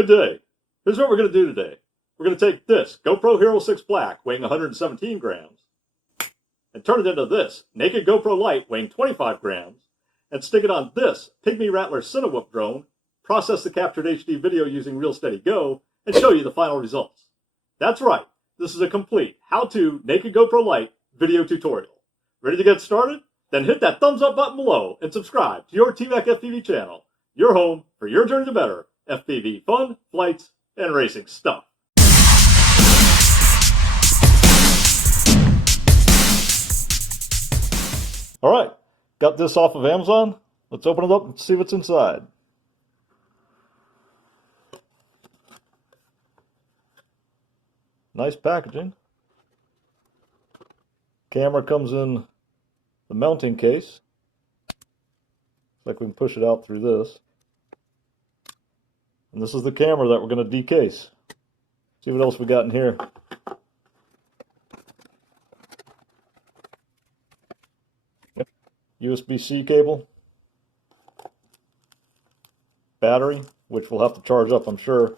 Good day. Here's what we're going to do today. We're going to take this GoPro Hero 6 Black weighing 117 grams and turn it into this naked GoPro Lite weighing 25 grams and stick it on this Pygmy Rattler cinewhoop drone, process the captured HD video using ReelSteady Go, and show you the final results. That's right. This is a complete how-to naked GoPro Lite video tutorial. Ready to get started? Then hit that thumbs up button below and subscribe to your TMac FPV channel, your home for your journey to better FPV fun, flights, and racing stuff. All right, got this off of Amazon. Let's open it up and see what's inside. Nice packaging. Camera comes in the mounting case. Looks like we can push it out through this. And this is the camera that we're going to decase. See what else we got in here. USB-C cable. Battery, which we'll have to charge up, I'm sure.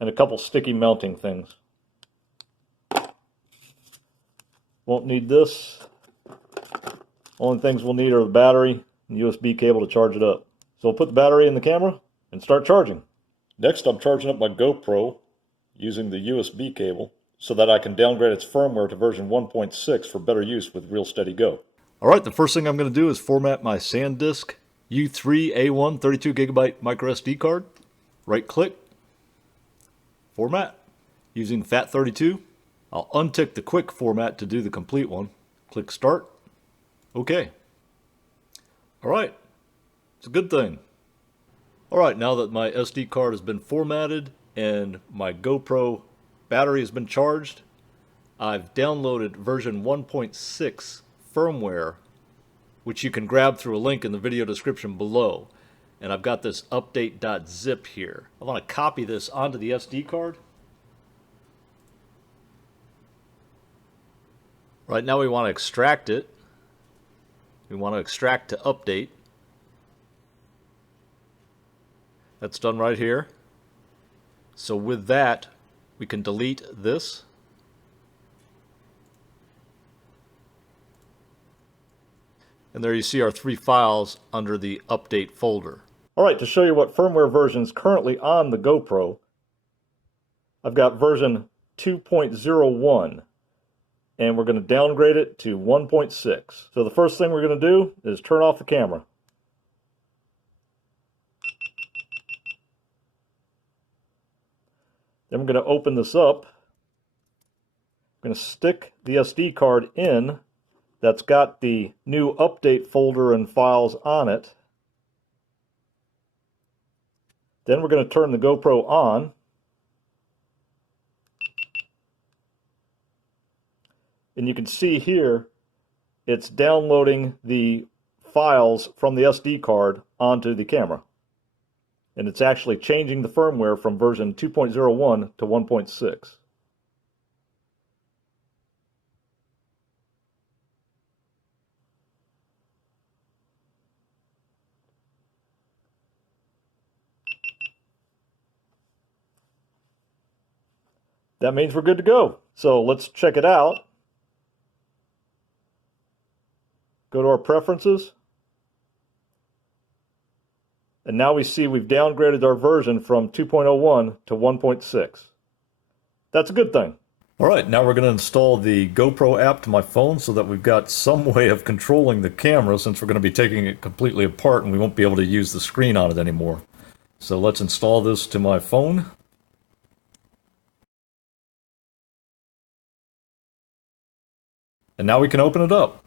And a couple sticky mounting things. Won't need this. Only things we'll need are the battery and USB cable to charge it up. So we'll put the battery in the camera and start charging. Next, I'm charging up my GoPro using the USB cable so that I can downgrade its firmware to version 1.6 for better use with ReelSteady Go. Alright, the first thing I'm going to do is format my SanDisk U3A1 32GB microSD card. Right click, format, using FAT32. I'll untick the quick format to do the complete one. Click start. Okay. Alright, it's a good thing. Alright, now that my SD card has been formatted and my GoPro battery has been charged, I've downloaded version 1.6 firmware, which you can grab through a link in the video description below. And I've got this update.zip here. I want to copy this onto the SD card. Right now we want to extract it. We want to extract to update. That's done right here. So with that, we can delete this. And there you see our 3 files under the update folder. Alright, to show you what firmware version is currently on the GoPro, I've got version 2.01. And we're going to downgrade it to 1.6. So the first thing we're going to do is turn off the camera. Then we're going to open this up. I'm going to stick the SD card in that's got the new update folder and files on it. Then we're going to turn the GoPro on. And you can see here, it's downloading the files from the SD card onto the camera. And it's actually changing the firmware from version 2.01 to 1.6. That means we're good to go. So let's check it out. Go to our preferences, and now we see we've downgraded our version from 2.01 to 1.6. That's a good thing. Alright, now we're going to install the GoPro app to my phone so that we've got some way of controlling the camera, since we're going to be taking it completely apart and we won't be able to use the screen on it anymore. So let's install this to my phone. And now we can open it up.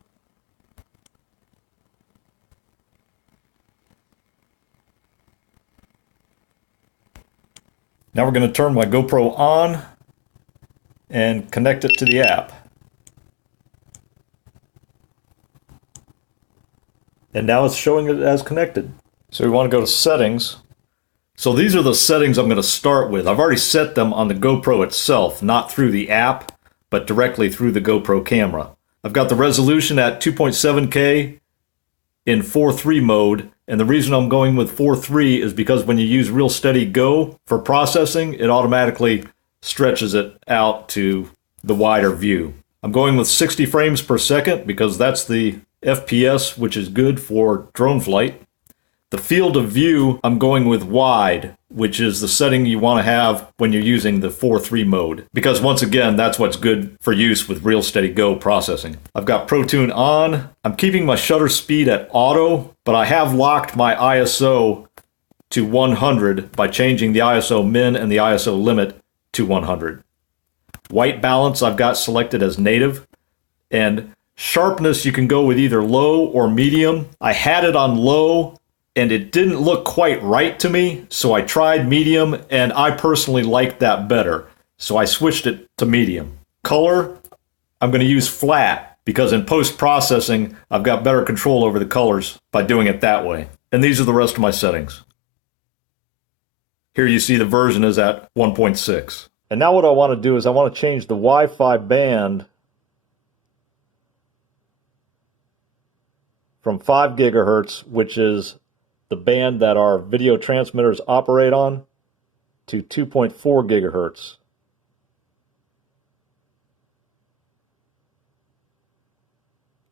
Now we're going to turn my GoPro on and connect it to the app. And now it's showing it as connected. So we want to go to settings. So these are the settings I'm going to start with. I've already set them on the GoPro itself, not through the app, but directly through the GoPro camera. I've got the resolution at 2.7K in 4:3 mode And the reason I'm going with 4.3 is because when you use ReelSteady GO for processing, it automatically stretches it out to the wider view. I'm going with 60 frames per second because that's the FPS, which is good for drone flight. The field of view, I'm going with wide, which is the setting you want to have when you're using the 4.3 mode. Because once again, that's what's good for use with ReelSteady GO processing. I've got ProTune on. I'm keeping my shutter speed at auto, but I have locked my ISO to 100 by changing the ISO min and the ISO limit to 100. White balance I've got selected as native, and sharpness you can go with either low or medium. I had it on low and it didn't look quite right to me, so I tried medium, and I personally liked that better, so I switched it to medium. Color, I'm going to use flat, because in post-processing, I've got better control over the colors by doing it that way. And these are the rest of my settings. Here you see the version is at 1.6. And now what I want to do is I want to change the Wi-Fi band from 5 gigahertz, which is the band that our video transmitters operate on, to 2.4 gigahertz.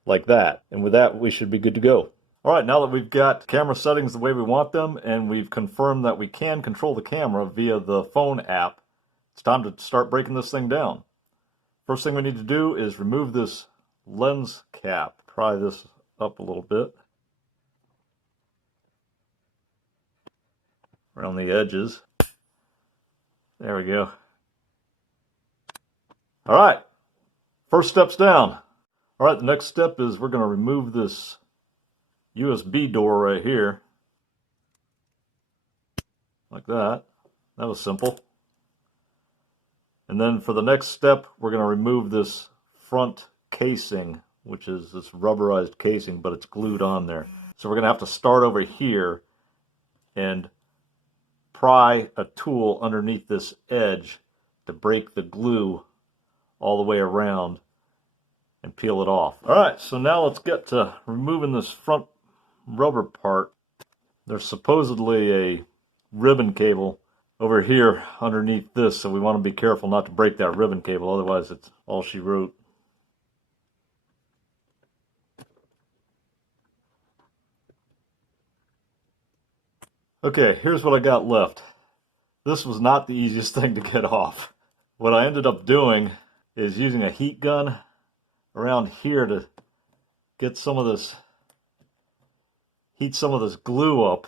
Like that. And with that, we should be good to go. All right, now that we've got camera settings the way we want them, and we've confirmed that we can control the camera via the phone app, it's time to start breaking this thing down. First thing we need to do is remove this lens cap. Pry this up a little bit around the edges. There we go. All right, first step's down. All right, the next step is we're going to remove this USB door right here. Like that. That was simple. And then for the next step, we're going to remove this front casing, which is this rubberized casing, but it's glued on there. So we're going to have to start over here and pry a tool underneath this edge to break the glue all the way around and peel it off. All right, so now let's get to removing this front rubber part. There's supposedly a ribbon cable over here underneath this, so we want to be careful not to break that ribbon cable, otherwise it's all she wrote. Okay, here's what I got left. This was not the easiest thing to get off. What I ended up doing is using a heat gun around here to get some of this, heat some of this glue up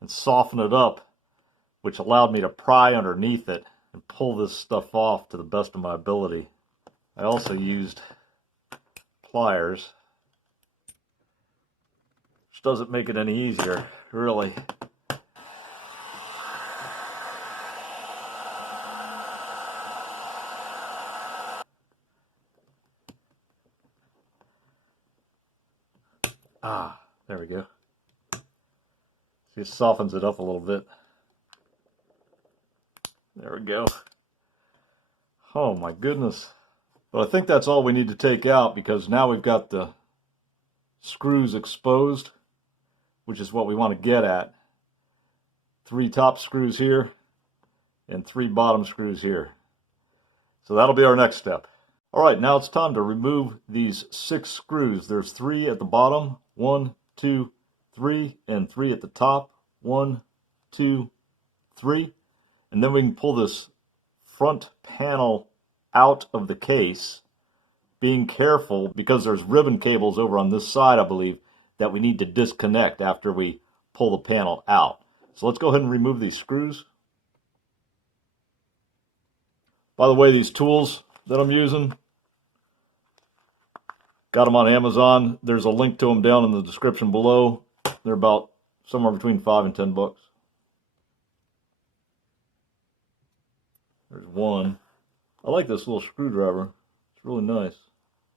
and soften it up, which allowed me to pry underneath it and pull this stuff off to the best of my ability. I also used pliers, which doesn't make it any easier, really. Ah, there we go. See, it softens it up a little bit. There we go. Oh my goodness. But I think that's all we need to take out, because now we've got the screws exposed, which is what we want to get at. 3 top screws here and 3 bottom screws here. So that'll be our next step. All right, now it's time to remove these 6 screws. There's 3 at the bottom, 1, 2, 3, and 3 at the top, 1, 2, 3. And then we can pull this front panel out of the case, being careful because there's ribbon cables over on this side, I believe, that we need to disconnect after we pull the panel out. So let's go ahead and remove these screws. By the way, these tools that I'm using, got them on Amazon. There's a link to them down in the description below. They're about somewhere between $5 and $10. There's one. I like this little screwdriver. It's really nice.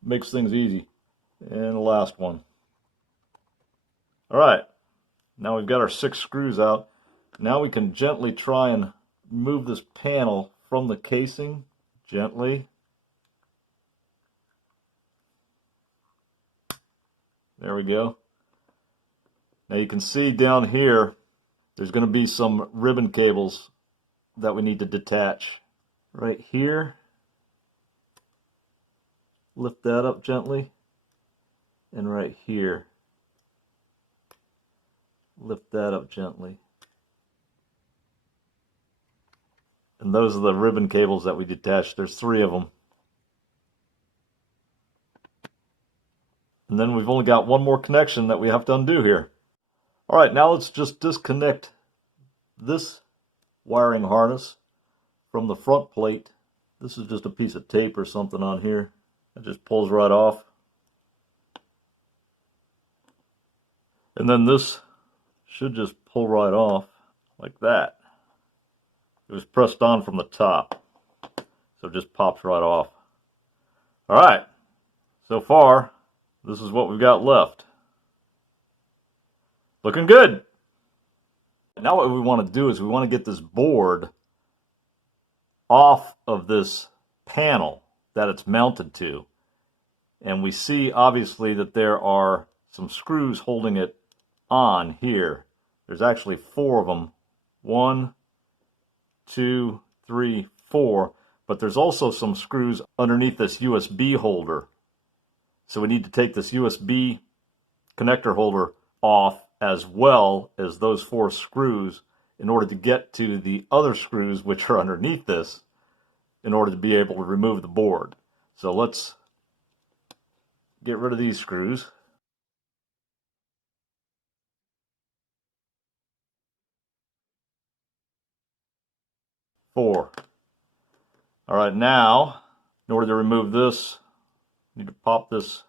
Makes things easy. And the last one. All right. Now we've got our 6 screws out. Now we can gently try and remove this panel from the casing. Gently. There we go. Now you can see down here, there's going to be some ribbon cables that we need to detach. Right here, lift that up gently, and right here, lift that up gently. And those are the ribbon cables that we detached. There's 3 of them. And then we've only got one more connection that we have to undo here. All right, now let's just disconnect this wiring harness from the front plate. This is just a piece of tape or something on here. It just pulls right off. And then this should just pull right off like that. It was pressed on from the top, so it just pops right off. All right, so far, this is what we've got left. Looking good. Now what we want to do is we want to get this board off of this panel that it's mounted to. And we see obviously that there are some screws holding it on here. There's actually 4 of them. 1, 2, 3, 4. But there's also some screws underneath this USB holder. So we need to take this USB connector holder off as well as those 4 screws in order to get to the other screws which are underneath this in order to be able to remove the board. So let's get rid of these screws. Four. All right, now in order to remove this, you need to pop this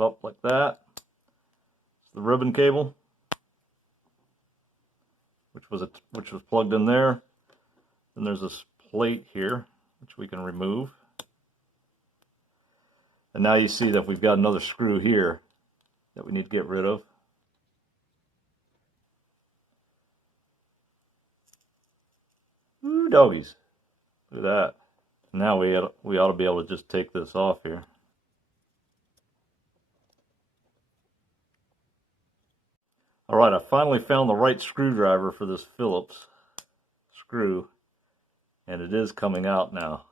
up like that. It's the ribbon cable, which was plugged in there. Then there's this plate here, which we can remove. And now you see that we've got another screw here that we need to get rid of. Ooh, doggies. Look at that. Now we ought to be able to just take this off here. All right, I finally found the right screwdriver for this Phillips screw, and it is coming out now.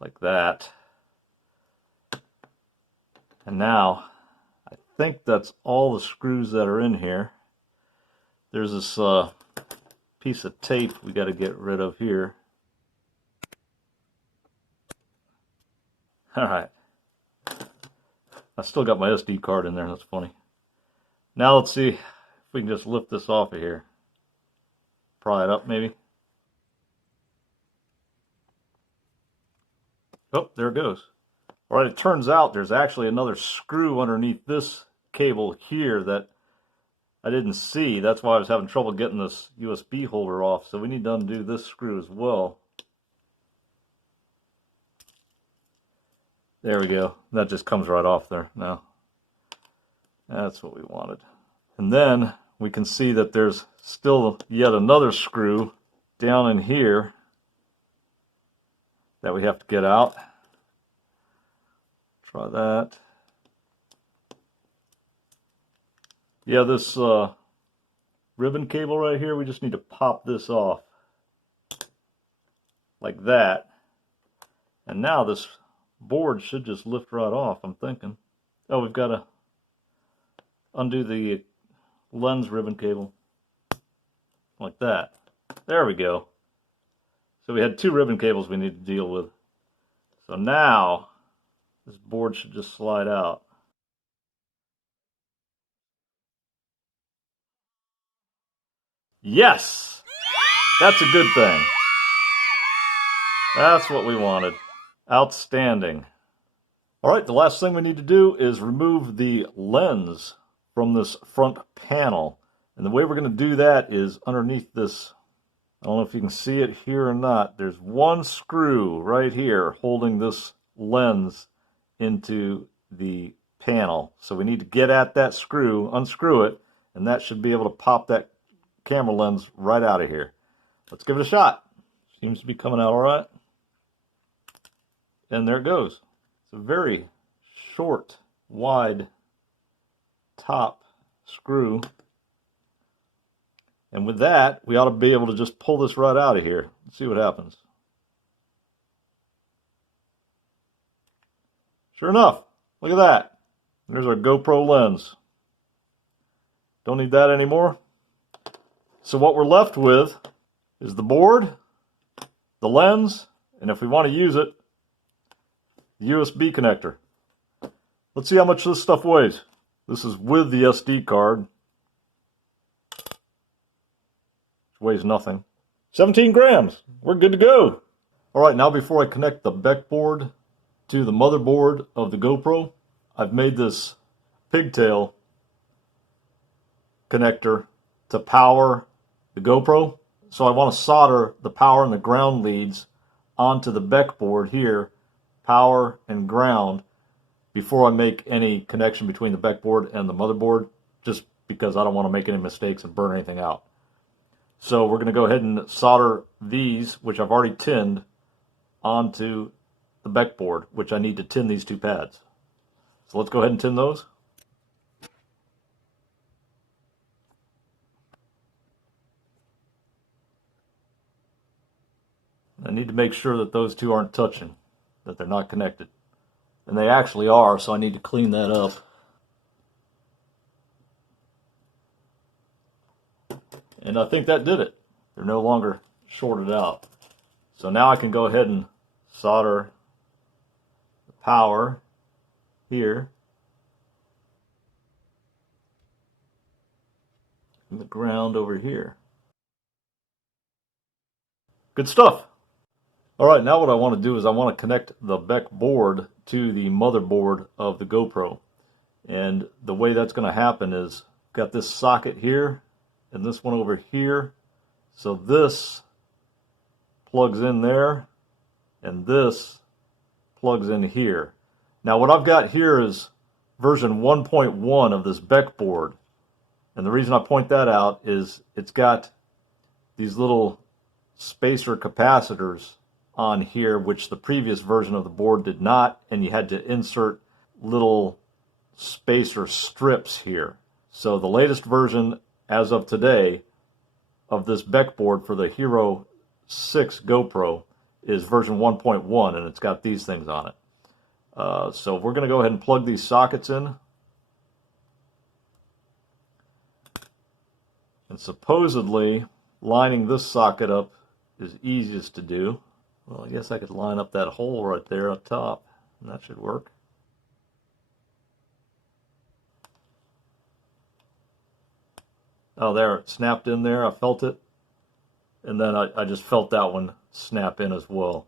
Like that. And now, I think that's all the screws that are in here. There's this piece of tape we got to get rid of here. All right. I still got my SD card in there. That's funny. Now let's see if we can just lift this off of here. Pry it up maybe. Oh, there it goes. All right, it turns out there's actually another screw underneath this cable here that I didn't see. That's why I was having trouble getting this USB holder off. So we need to undo this screw as well. There we go. That just comes right off there now. That's what we wanted. And then we can see that there's still yet another screw down in here that we have to get out. Try that. Yeah, this ribbon cable right here, we just need to pop this off like that. And now this board should just lift right off, I'm thinking. Oh, we've got to undo the lens ribbon cable like that. There we go. So we had 2 ribbon cables we need to deal with. So now this board should just slide out. Yes! That's a good thing. That's what we wanted. Outstanding. All right, the last thing we need to do is remove the lens from this front panel. And the way we're going to do that is underneath this, I don't know if you can see it here or not, there's one screw right here holding this lens into the panel. So we need to get at that screw, unscrew it, and that should be able to pop that camera lens right out of here. Let's give it a shot. Seems to be coming out all right. And there it goes. It's a very short, wide top screw. And with that, we ought to be able to just pull this right out of here. Let's see what happens. Sure enough, look at that. There's our GoPro lens. Don't need that anymore. So what we're left with is the board, the lens, and if we want to use it, the USB connector. Let's see how much this stuff weighs. This is with the SD card. Which weighs nothing. 17 grams. We're good to go. All right, now before I connect the back board to the motherboard of the GoPro, I've made this pigtail connector to power the GoPro. So I want to solder the power and the ground leads onto the back board here, power and ground, before I make any connection between the back board and the motherboard, just because I don't want to make any mistakes and burn anything out. So we're going to go ahead and solder these, which I've already tinned, onto the back board, which I need to tin these two pads. So let's go ahead and tin those. I need to make sure that those two aren't touching, that they're not connected. And they actually are, so I need to clean that up. And I think that did it. They're no longer shorted out. So now I can go ahead and solder the power here and the ground over here. Good stuff. All right, now what I want to do is I want to connect the back board to the motherboard of the GoPro. And the way that's going to happen is I've got this socket here and this one over here. So this plugs in there and this plugs in here. Now what I've got here is version 1.1 of this back board. And the reason I point that out is it's got these little spacer capacitors on here, which the previous version of the board did not, and you had to insert little spacer strips here. So the latest version as of today of this back board for the Hero 6 GoPro is version 1.1, and it's got these things on it. So we're going to go ahead and plug these sockets in. And supposedly lining this socket up is easiest to do. Well, I guess I could line up that hole right there up top, and that should work. Oh, there, it snapped in there. I felt it. And then I just felt that one snap in as well.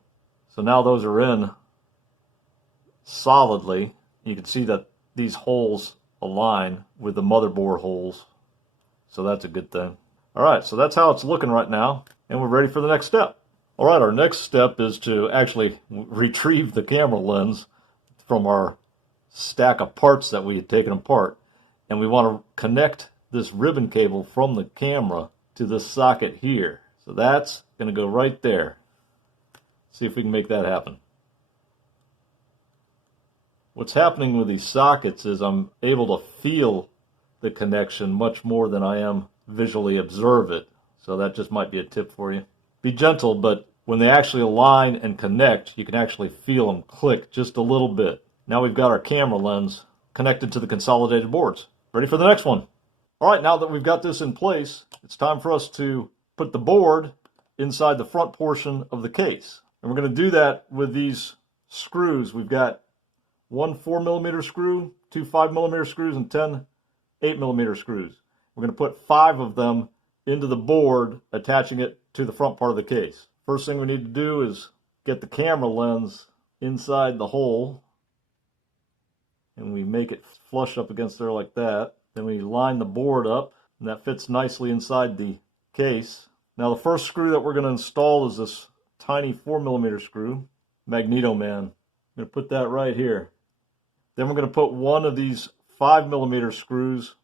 So now those are in solidly. You can see that these holes align with the motherboard holes. So that's a good thing. All right, so that's how it's looking right now. And we're ready for the next step. All right, our next step is to actually retrieve the camera lens from our stack of parts that we had taken apart. And we want to connect this ribbon cable from the camera to this socket here. So that's going to go right there. See if we can make that happen. What's happening with these sockets is I'm able to feel the connection much more than I am visually observe it. So that just might be a tip for you. Be gentle, but when they actually align and connect, you can actually feel them click just a little bit. Now we've got our camera lens connected to the consolidated boards. Ready for the next one. All right, now that we've got this in place, it's time for us to put the board inside the front portion of the case. And we're going to do that with these screws. We've got one 4mm screw, two 5mm screws, and 10 8mm screws. We're going to put 5 of them into the board, attaching it to the front part of the case. First thing we need to do is get the camera lens inside the hole, and we make it flush up against there like that. Then we line the board up, and that fits nicely inside the case. Now the first screw that we're going to install is this tiny 4mm screw, Magneto Man. I'm going to put that right here. Then we're going to put one of these 5mm screws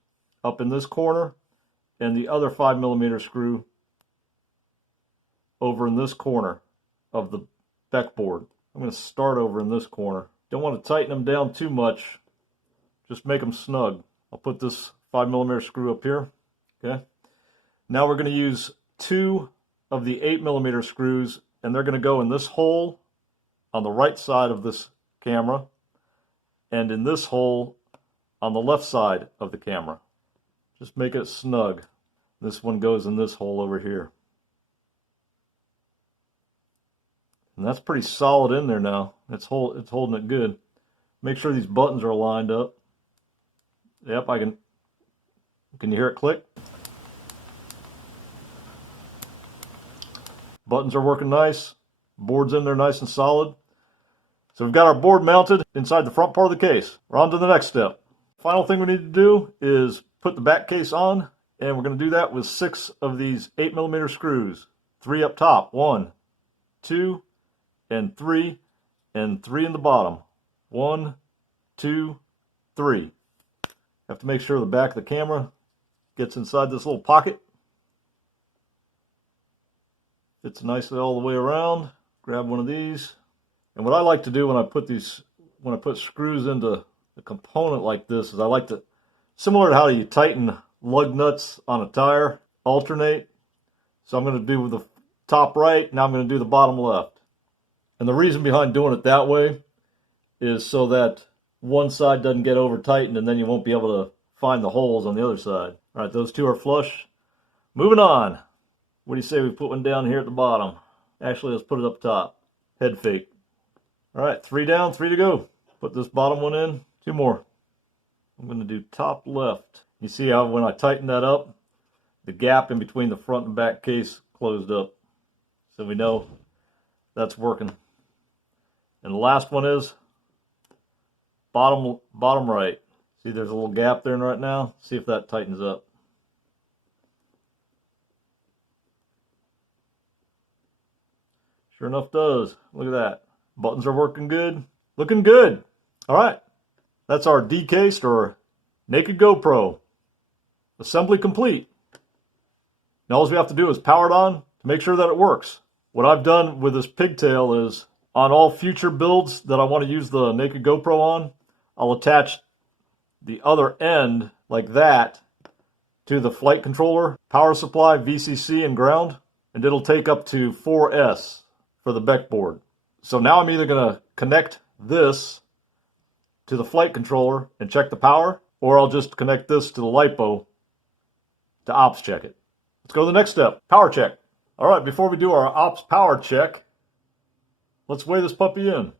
up in this corner, and the other 5mm screw over in this corner of the back board. I'm going to start over in this corner, Don't want to tighten them down too much. Just make them snug. I'll put this 5mm screw up here. Okay. Now we're going to use 2 of the 8mm screws, and they're going to go in this hole on the right side of this camera and in this hole on the left side of the camera. Just make it snug. This one goes in this hole over here. And that's pretty solid in there now. It's holding it good. Make sure these buttons are lined up. Yep, can you hear it click? Buttons are working nice. Board's in there nice and solid. So we've got our board mounted inside the front part of the case. We're on to the next step. Final thing we need to do is put the back case on, and we're going to do that with 6 of these 8mm screws. 3 up top. 1, 2, and 3, and 3 in the bottom. 1, 2, 3. Have to make sure the back of the camera gets inside this little pocket. Fits nicely all the way around. Grab one of these. And what I like to do when I put screws into a component like this is I like to, similar to how you tighten lug nuts on a tire, alternate. So I'm going to do the top right, now I'm going to do the bottom left. And the reason behind doing it that way is so that one side doesn't get over tightened and then you won't be able to find the holes on the other side. All right, those 2 are flush. Moving on. What do you say we put one down here at the bottom? Actually, let's put it up top. Head fake. All right, 3 down, 3 to go. Put this bottom one in. 2 more. I'm going to do top left. You see how when I tighten that up, the gap in between the front and back case closed up. So we know that's working. And the last one is bottom right. See, there's a little gap there right now. See if that tightens up. Sure enough does. Look at that. Buttons are working good. Looking good. All right. That's our Decased or Naked GoPro. Assembly complete. Now all we have to do is power it on to make sure that it works. What I've done with this pigtail is on all future builds that I want to use the Naked GoPro on, I'll attach the other end like that to the flight controller, power supply, VCC, and ground, and it'll take up to 4S for the Beck board. So now I'm either going to connect this to the flight controller and check the power, or I'll just connect this to the LiPo to ops check it. Let's go to the next step, power check. All right, before we do our ops power check, let's weigh this puppy in.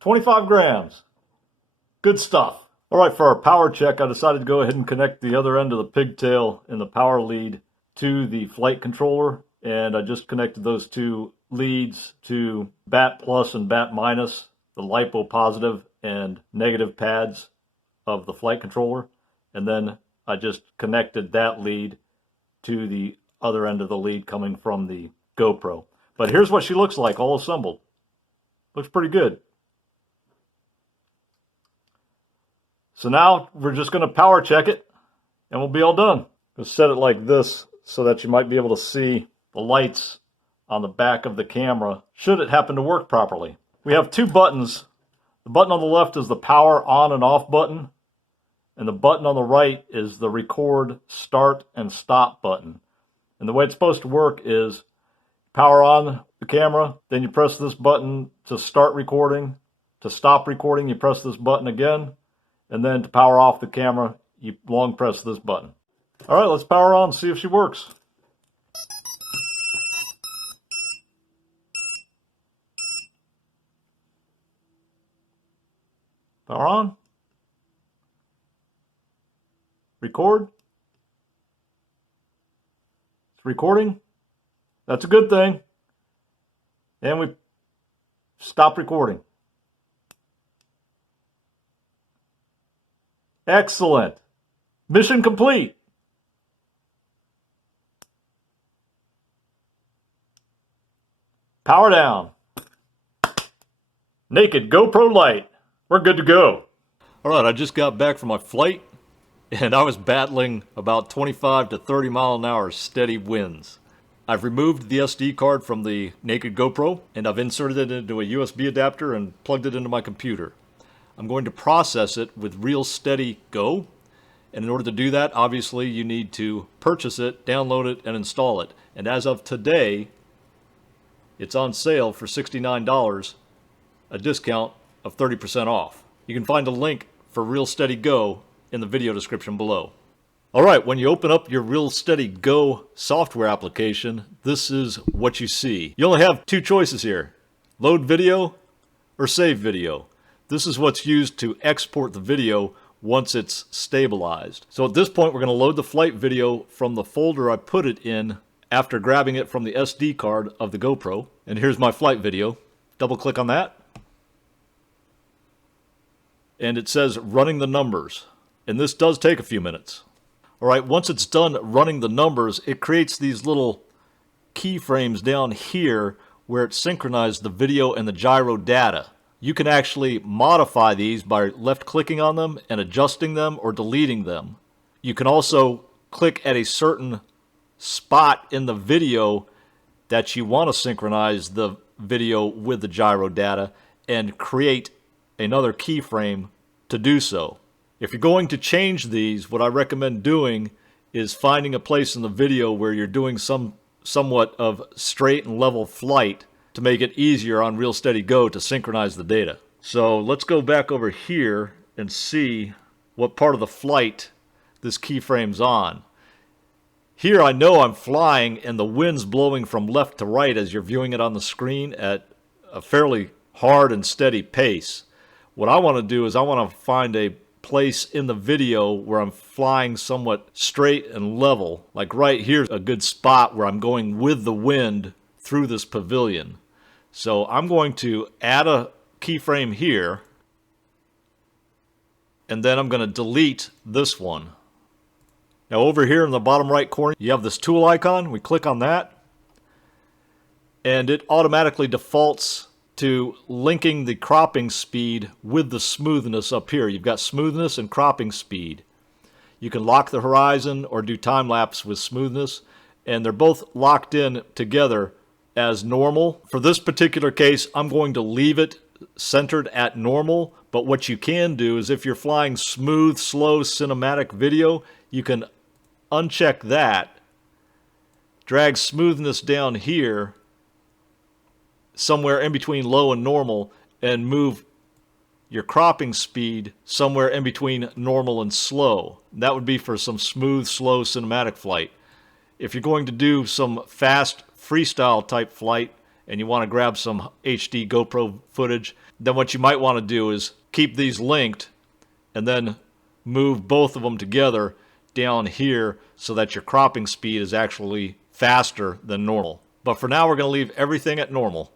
25 grams. Good stuff. All right, for our power check, I decided to go ahead and connect the other end of the pigtail in the power lead to the flight controller, and I just connected those 2 leads to BAT plus and BAT minus, the LiPo positive and negative pads of the flight controller, and then I just connected that lead to the other end of the lead coming from the GoPro. But here's what she looks like all assembled. Looks pretty good. So now we're just going to power check it and we'll be all done. Just set it like this so that you might be able to see the lights on the back of the camera should it happen to work properly. We have 2 buttons. The button on the left is the power on and off button, and the button on the right is the record start and stop button. And the way it's supposed to work is power on the camera, then you press this button to start recording. To stop recording, you press this button again. And then to power off the camera, you long press this button. All right, let's power on and see if she works. Power on. Record. It's recording. That's a good thing. And we stop recording. Excellent. Mission complete. Power down. Naked GoPro Lite. We're good to go. All right, I just got back from my flight, and I was battling about 25 to 30 mile an hour steady winds. I've removed the SD card from the naked GoPro, and I've inserted it into a USB adapter and plugged it into my computer. I'm going to process it with ReelSteady Go, and in order to do that, obviously you need to purchase it, download it, and install it. And as of today, it's on sale for $69, a discount of 30% off. You can find a link for ReelSteady Go in the video description below. Alright, when you open up your ReelSteady Go software application, this is what you see. You only have two choices here: load video or save video. This is what's used to export the video once it's stabilized. So at this point, we're going to load the flight video from the folder I put it in after grabbing it from the SD card of the GoPro. And here's my flight video. Double click on that. And it says running the numbers. And this does take a few minutes. Alright, once it's done running the numbers, it creates these little keyframes down here where it synchronized the video and the gyro data. You can actually modify these by left-clicking on them and adjusting them or deleting them. You can also click at a certain spot in the video that you want to synchronize the video with the gyro data and create another keyframe to do so. If you're going to change these, what I recommend doing is finding a place in the video where you're doing somewhat of straight and level flight to make it easier on ReelSteady Go to synchronize the data. So let's go back over here and see what part of the flight this keyframe's on. Here I know I'm flying and the wind's blowing from left to right as you're viewing it on the screen at a fairly hard and steady pace. What I want to do is I want to find a place in the video where I'm flying somewhat straight and level. Like right here's a good spot where I'm going with the wind through this pavilion. So I'm going to add a keyframe here, and then I'm going to delete this one. Now over here in the bottom right corner, you have this tool icon. We click on that, and it automatically defaults to linking the cropping speed with the smoothness up here. You've got smoothness and cropping speed. You can lock the horizon or do time-lapse with smoothness, and they're both locked in together as normal. For this particular case, I'm going to leave it centered at normal, but what you can do is if you're flying smooth, slow, cinematic video, you can uncheck that, drag smoothness down here, somewhere in between low and normal, and move your cropping speed somewhere in between normal and slow. That would be for some smooth, slow, cinematic flight. If you're going to do some fast, freestyle type flight and you want to grab some HD GoPro footage, then what you might want to do is keep these linked and then move both of them together down here so that your cropping speed is actually faster than normal. But for now, we're going to leave everything at normal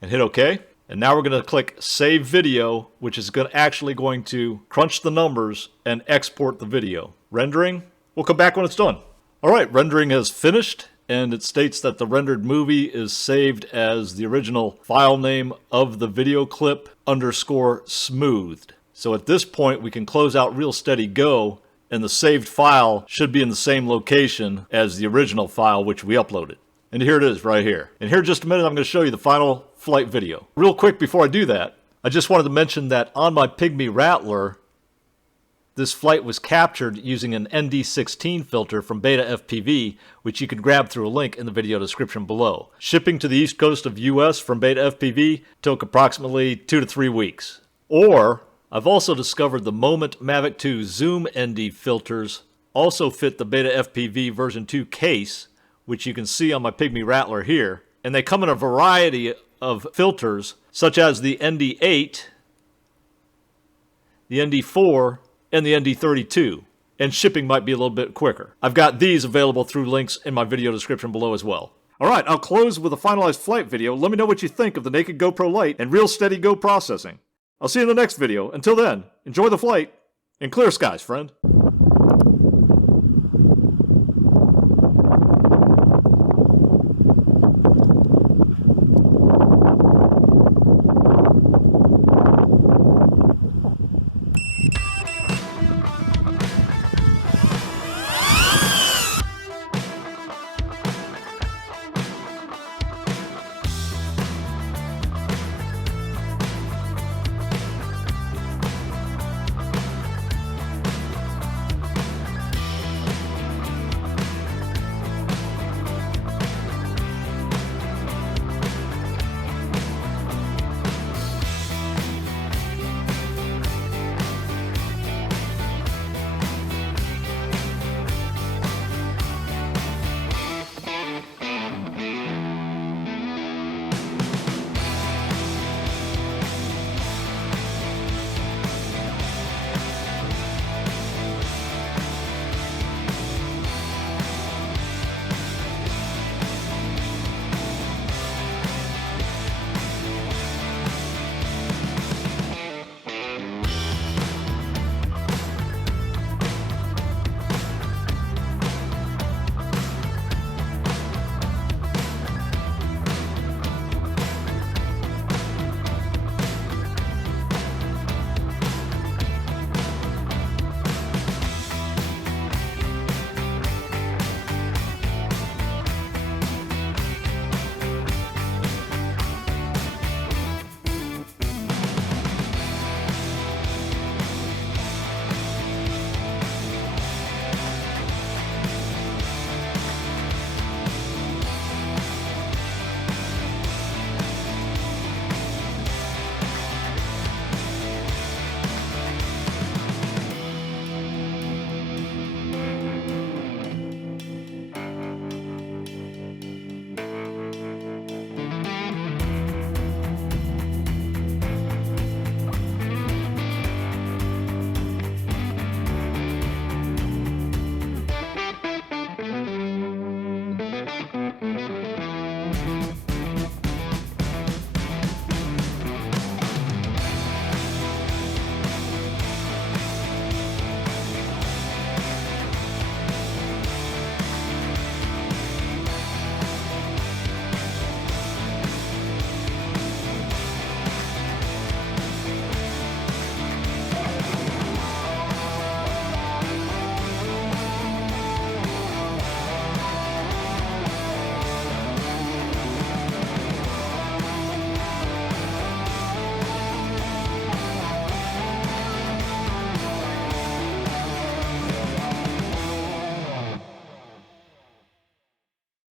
and hit OK. And now we're going to click Save Video, which is actually going to crunch the numbers and export the video. Rendering, we'll come back when it's done. Alright, rendering has finished, and it states that the rendered movie is saved as the original file name of the video clip _smoothed. So at this point, we can close out ReelSteady Go, and the saved file should be in the same location as the original file which we uploaded. And here it is right here. And here in just a minute, I'm going to show you the final flight video. Real quick before I do that, I just wanted to mention that on my Pygmy Rattler, this flight was captured using an ND16 filter from Beta FPV, which you can grab through a link in the video description below. Shipping to the east coast of US from Beta FPV took approximately 2 to 3 weeks. Or, I've also discovered the Moment Mavic 2 Zoom ND filters also fit the Beta FPV version 2 case, which you can see on my Pygmy Rattler here. And they come in a variety of filters, such as the ND8, the ND4, and the ND32, and shipping might be a little bit quicker. I've got these available through links in my video description below as well. Alright, I'll close with a finalized flight video. Let me know what you think of the naked GoPro Lite and ReelSteady GO Processing. I'll see you in the next video. Until then, enjoy the flight, and clear skies, friend.